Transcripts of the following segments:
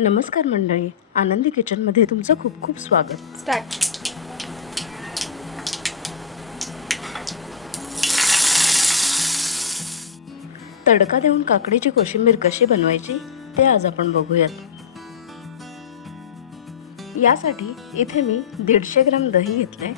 नमस्कार मंडळी आनंदी किचनमध्ये तुमचं खूप खूप स्वागत. स्टार्ट तडका देऊन काकडीची कोशिंबीर कशी बनवायची ते आज आपण बघूयात. यासाठी इथे मी दीडशे ग्राम दही घेतलंय.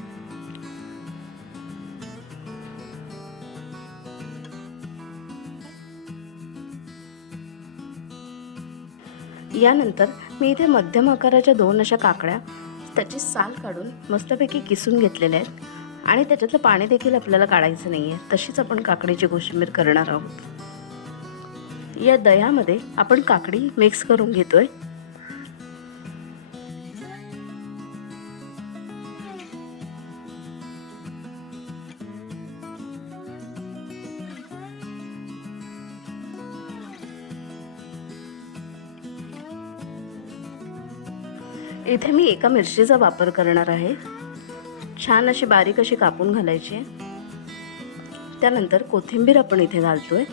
यानंतर मी इथे मध्यम आकाराच्या दोन अशा काकड्या त्याची साल काढून मस्तपैकी किसून घेतलेल्या आहेत आणि त्याच्यातलं पाणी देखील आपल्याला काढायचं नाही आहे तशीच आपण काकडीची कोशिंबीर करणार आहोत. या दह्यामध्ये आपण काकडी मिक्स करून घेतोय. इथे मी एका मिरचीचा वापर करणार आहे. छान अशी बारीक अशी कापून घालायची आहे. त्यानंतर कोथिंबीर आपण इथे घालतोय.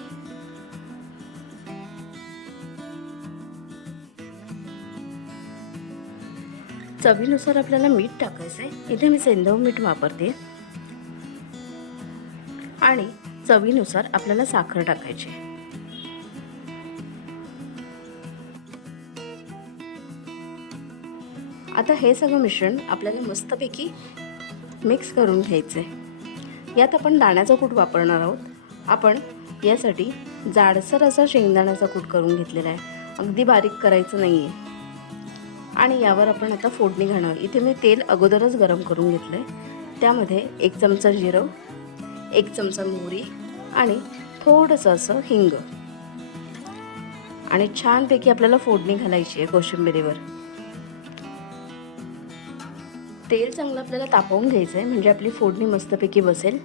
चवीनुसार आपल्याला मीठ टाकायचं आहे. इथे मी सेंधव मीठ वापरते. आणि चवीनुसार आपल्याला साखर टाकायची आहे. आता हे सगळं मिश्रण आपल्याला मस्तपैकी मिक्स करून घ्यायचं आहे यात आपण दाण्याचा कूट वापरणार आहोत. आपण यासाठी जाडसर असा शेंगदाण्याचा कूट करून घेतलेला आहे. अगदी बारीक करायचं नाही आहे आणि यावर आपण आता फोडणी घालणार. इथे मी तेल अगोदरच गरम करून घेतलं आहे त्यामध्ये एक चमचा जिरं एक चमचा मोहरी आणि थोडंसं असं हिंग. आणि छानपैकी आपल्याला फोडणी घालायची आहे कोशिंबिरीवर. तेल चांगलं आपल्याला तापवून घ्यायचं आहे म्हणजे आपली फोडणी मस्तपैकी बसेल.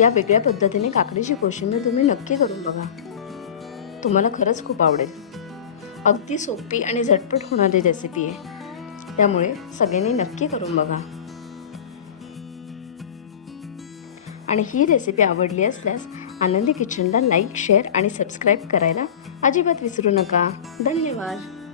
या वेगळ्या पद्धतीने काकडीची कोशिंबीर तुम्ही नक्की करून बघा. तुम्हाला खरंच खूप आवडेल. अगदी सोपी आणि झटपट होणारी रेसिपी आहे. त्यामुळे सगळ्यांनी नक्की करून बघा. आणि ही रेसिपी आवडली असल्यास आनंदी किचनला लाईक शेअर आणि सबस्क्राईब करायला अजिबात विसरू नका. धन्यवाद.